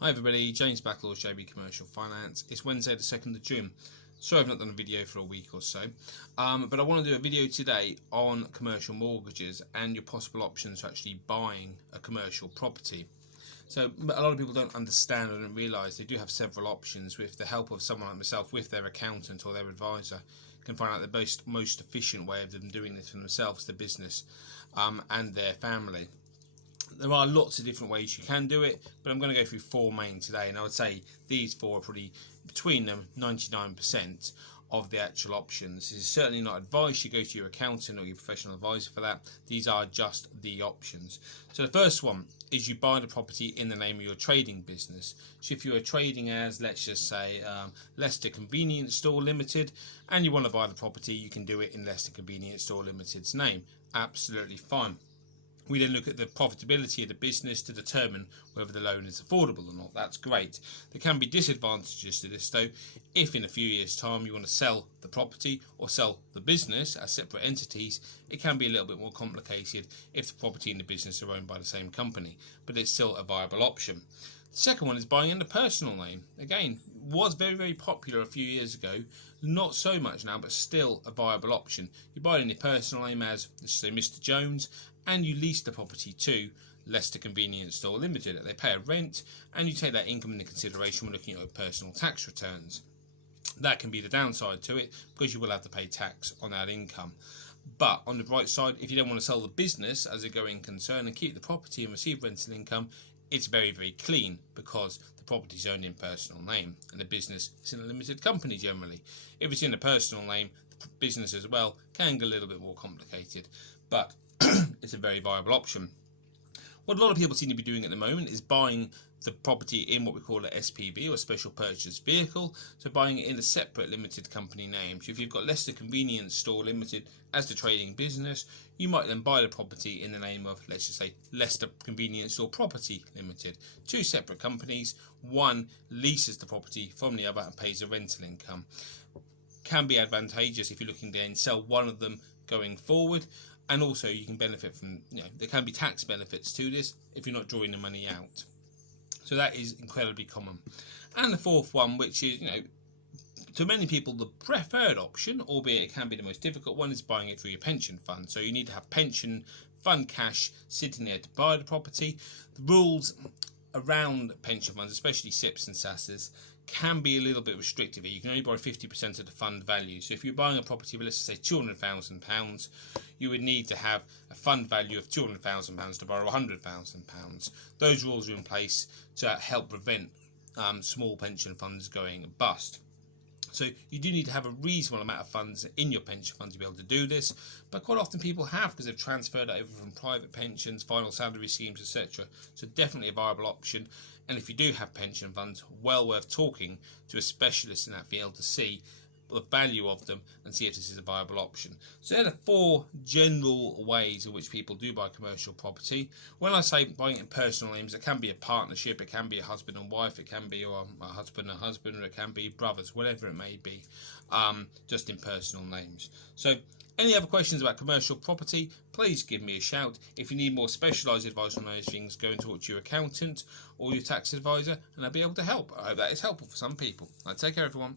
Hi everybody, James Blacklaws, JB Commercial Finance. It's Wednesday the 2nd of June. Sorry I've not done a video for a week or so, but I want to do a video today on commercial mortgages and your possible options for actually buying a commercial property. So a lot of people don't understand or don't realise they do have several options. With the help of someone like myself, with their accountant or their advisor, can find out the most efficient way of them doing this for themselves, their business, and their family. There are lots of different ways you can do it, but I'm going to go through four main today, and I would say these four are probably between them 99% of the actual options. This is certainly not advice. You go to your accountant or your professional advisor for that. These are just the options. So the first one is you buy the property in the name of your trading business. So if you're trading as, let's just say, Leicester Convenience Store Limited, and you want to buy the property, you can do it in Leicester Convenience Store Limited's name. Absolutely fine. We then look at the profitability of the business to determine whether the loan is affordable or not. That's great. There can be disadvantages to this though. If in a few years' time you want to sell the property or sell the business as separate entities, it can be a little bit more complicated if the property and the business are owned by the same company, but it's still a viable option. The second one is buying in the personal name. Again, was very popular a few years ago, not so much now, but still a viable option. You buy it in your personal name as, let's say, Mr. Jones, and you lease the property to Leicester Convenience Store Limited. They pay a rent, and you take that income into consideration when looking at your personal tax returns. That can be the downside to it, because you will have to pay tax on that income. But on the bright side, if you don't want to sell the business as a going concern and keep the property and receive rental income, it's very clean, because the property is owned in personal name and the business is in a limited company generally. If it's in a personal name, the business as well can get a little bit more complicated, but it's a very viable option. What a lot of people seem to be doing at the moment is buying the property in what we call an SPV, or special purchase vehicle, so buying it in a separate limited company name. So if you've got Leicester Convenience Store Limited as the trading business, you might then buy the property in the name of, let's just say, Leicester Convenience Store Property Limited. Two separate companies, one leases the property from the other and pays a rental income. Can be advantageous if you're looking to then sell one of them going forward. And also you can benefit from, there can be tax benefits to this if you're not drawing the money out. So that is incredibly common. And the fourth one, which is, to many people the preferred option, albeit it can be the most difficult one, is buying it through your pension fund. So you need to have pension fund cash sitting there to buy the property. The rules around pension funds, especially SIPPs and SSAS, can be a little bit restrictive. You can only borrow 50% of the fund value. So if you're buying a property with, let's say, £200,000, you would need to have a fund value of £200,000 to borrow £100,000. Those rules are in place to help prevent small pension funds going bust. So you do need to have a reasonable amount of funds in your pension fund to be able to do this, but quite often people have, because they've transferred over from private pensions, final salary schemes, etc. So definitely a viable option. And if you do have pension funds, well worth talking to a specialist in that field to see the value of them and see if this is a viable option. So there are four general ways in which people do buy commercial property. When I say buying it in personal names, it can be a partnership, it can be a husband and wife, it can be a husband and husband, or it can be brothers, whatever it may be, just in personal names. So any other questions about commercial property, please give me a shout. If you need more specialised advice on those things, go and talk to your accountant or your tax advisor, and I'll be able to help. I hope that is helpful for some people. Take care, everyone.